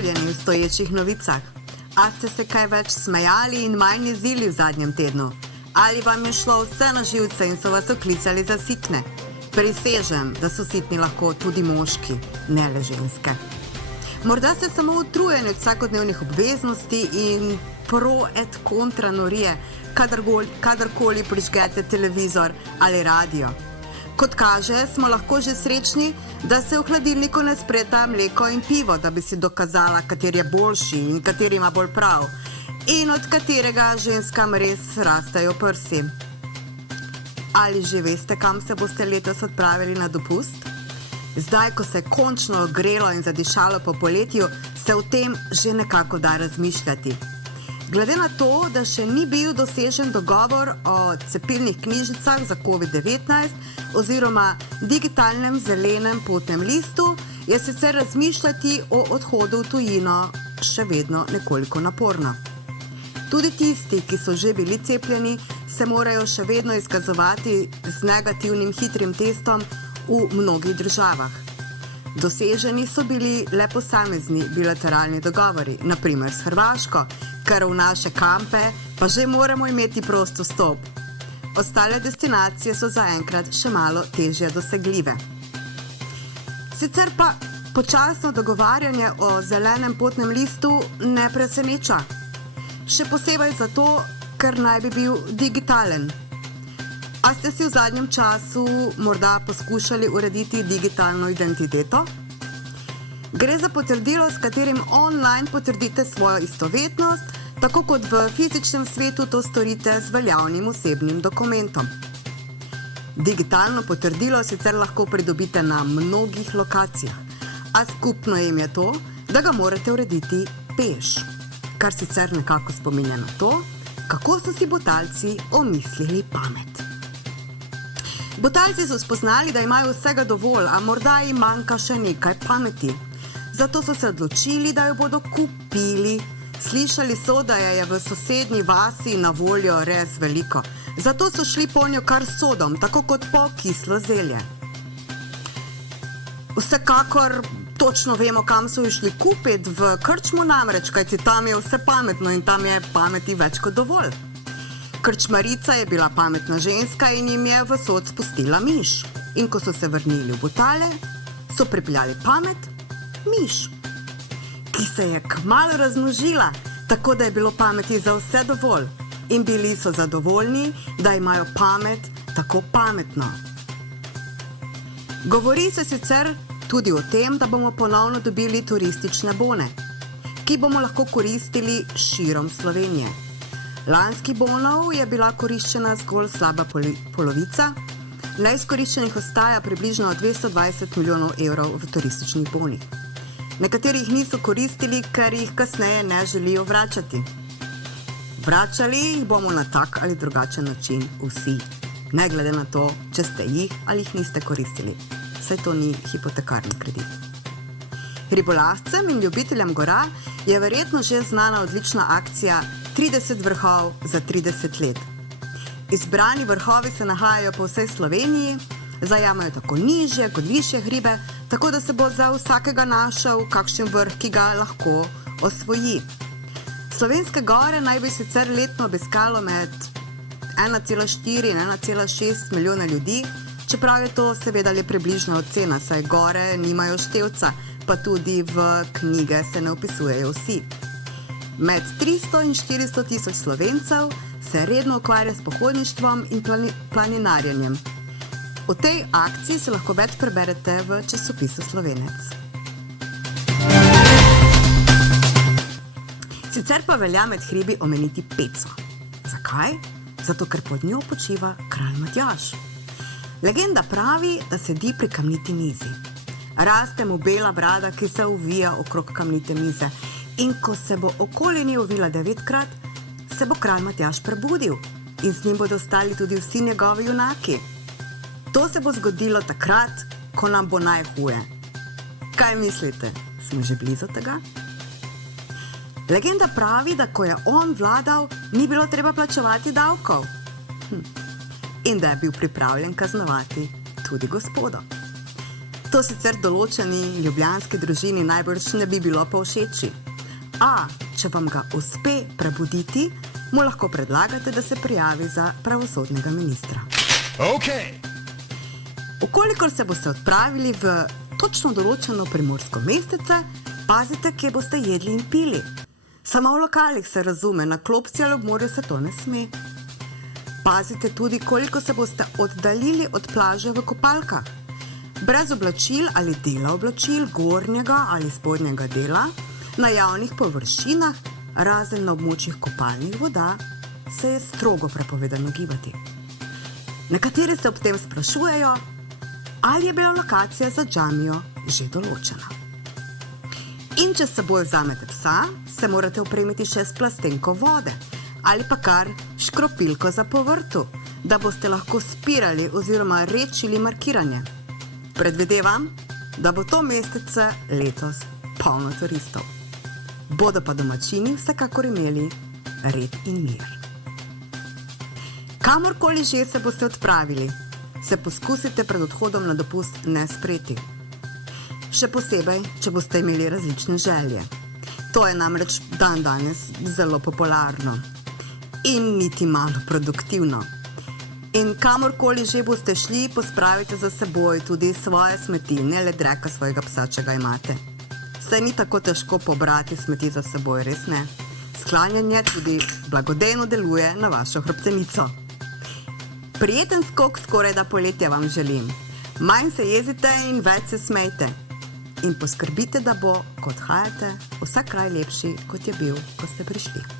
Pozdravljeni v stoječih novicah. A ste se kaj več smejali in manj jezili v zadnjem tednu? Ali vam je šlo vse na živce in so vas oklicali za sitne? Prisežem, da so sitni lahko tudi moški, ne le ženske. Morda ste samo utrujeni od vsakodnevnih obveznosti in pro et kontra norije, kadarkoli prižgete televizor ali radio. Kot kaže, smo lahko že srečni, da se v hladilniku ne spreta mleko in pivo, da bi si dokazala, kateri je boljši in kateri ima bolj prav in od katerega ženskam res rastejo prsi. Ali že veste, kam se boste letos odpravili na dopust? Zdaj, ko se je končno ogrelo in zadišalo po poletju, se o tem že nekako da razmišljati. Glede na to, da še ni bil dosežen dogovor o cepilnih knjižicah za COVID-19 oziroma digitalnem zelenem potnem listu, je sicer razmišljati o odhodu v tujino še vedno nekoliko naporno. Tudi tisti, ki so že bili cepljeni, se morajo še vedno izkazovati z negativnim hitrim testom v mnogih državah. Doseženi so bili le posamezni bilateralni dogovori, na primer s Hrvaško, ker v naše kampe pa že moramo imeti prost vstop. Ostale destinacije so zaenkrat še malo težje dosegljive. Sicer pa počasno dogovarjanje o zelenem potnem listu ne preseneča. Še posebej zato, ker naj bi bil digitalen. A ste si v zadnjem času morda poskušali urediti digitalno identiteto? Gre za potrdilo, s katerim online potrdite svojo istovetnost, tako kot v fizičnem svetu to storite z veljavnim osebnim dokumentom. Digitalno potrdilo sicer lahko pridobite na mnogih lokacijah, a skupno jim je to, da ga morate urediti peš, kar sicer nekako spominja na to, kako so si Butalci omislili pamet. Butalci so spoznali, da imajo vsega dovolj, a morda jim manjka še nekaj pameti. Zato so se odločili, da jo bodo kupili. Slišali so, da je v sosednji vasi na voljo res veliko. Zato so šli po njo kar sodom, tako kot po kislo zelje. Vsekakor točno vemo, kam so išli kupiti, v krčmu namreč, kajti tam je vse pametno in tam je pameti več kot dovolj. Krčmarica je bila pametna ženska in jim je v sod spustila miš. In ko so se vrnili v Butale, so pripeljali pamet, miš, ki se je kmalu razmnožila, tako da je bilo pameti za vse dovolj. In bili so zadovoljni, da imajo pamet tako pametno. Govori se sicer tudi o tem, da bomo ponovno dobili turistične bone, ki bomo lahko koristili širom Slovenije. Lanski bonov je bila koriščena zgolj slaba polovica, neizkoriščenih ostaja približno 220 milijonov evrov v turističnih bonih. Nekateri jih niso koristili, ker jih kasneje ne želijo vračati. Vračali jih bomo na tak ali drugačen način vsi, ne glede na to, če ste jih ali jih niste koristili. Saj to ni hipotekarni kredit. Ribolovcem in ljubiteljem gora je verjetno že znana odlična akcija 30 vrhov za 30 let. Izbrani vrhovi se nahajajo po vsej Sloveniji, zajamajo tako nižje kot višje hribe, tako da se bo za vsakega našel kakšen vrh, ki ga lahko osvoji. Slovenske gore naj bi sicer letno obiskalo med 1,4 in 1,6 milijona ljudi, čeprav je to seveda le približna ocena, saj gore nimajo števca, pa tudi v knjige se ne opisujejo vsi. Med 300 in 400 tisoč Slovencev se redno ukvarja s pohodništvom in planinarjenjem. O tej akciji se lahko več preberete v časopisu Slovenec. Sicer pa velja med hribi omeniti Peco. Zakaj? Zato, ker pod njo počiva kralj Matjaž. Legenda pravi, da sedi pri kamniti mizi. Raste mu bela brada, ki se uvija okrog kamnite mize. In ko se bo okoli nje uvila 9-krat, se bo kralj Matjaž prebudil in z njim bodo ostali tudi vsi njegovi junaki. To se bo zgodilo takrat, ko nam bo najhuje. Kaj mislite? Smo že blizu tega? Legenda pravi, da ko je on vladal, ni bilo treba plačevati davkov. In da je bil pripravljen kaznovati tudi gospodo. To sicer določeni ljubljanski družini najbrž ne bi bilo povšeči. A, če vam ga uspe prebuditi, mu lahko predlagate, da se prijavi za pravosodnega ministra. Okay. Ukolikor se boste odpravili v točno določeno primorsko mestece, pazite, kje boste jedli in pili. Samo v lokalih se razume, na klopci ali ob morju se to ne sme. Pazite tudi, koliko se boste oddaljili od plaže v kopalkah. Brez oblačil ali dela oblačil, gornjega ali spodnjega dela, na javnih površinah, razen na območjih kopalnih voda, se je strogo prepovedano gibati. Nekateri se ob tem sprašujejo, ali je bila lokacija za džamijo že določena. In če s seboj vzamete psa, se morate opremiti še s plastenko vode ali pa kar škropilko za po vrtu, da boste lahko spirali oziroma rečili markiranje. Predvidevam, da bo to mestece letos polno turistov. Bodo pa domačini vsekakor imeli red in mir. Kamorkoli že se boste odpravili, se poskusite pred odhodom na dopust ne spreti. Še posebej, če boste imeli različne želje. To je namreč dandanes zelo popularno in niti malo produktivno. In kamorkoli že boste šli, pospravite za seboj tudi svoje smeti, ne le dreka svojega psa, če ga imate. Saj ni tako težko pobrati smeti za seboj, res ne. Sklanjanje tudi blagodejno deluje na vašo hrbtenico. Prijeten skok skoraj da poletja vam želim. Manj se jezite in več se smejte. In poskrbite, da bo, ko odhajate, vsak kraj lepši, kot je bil, ko ste prišli.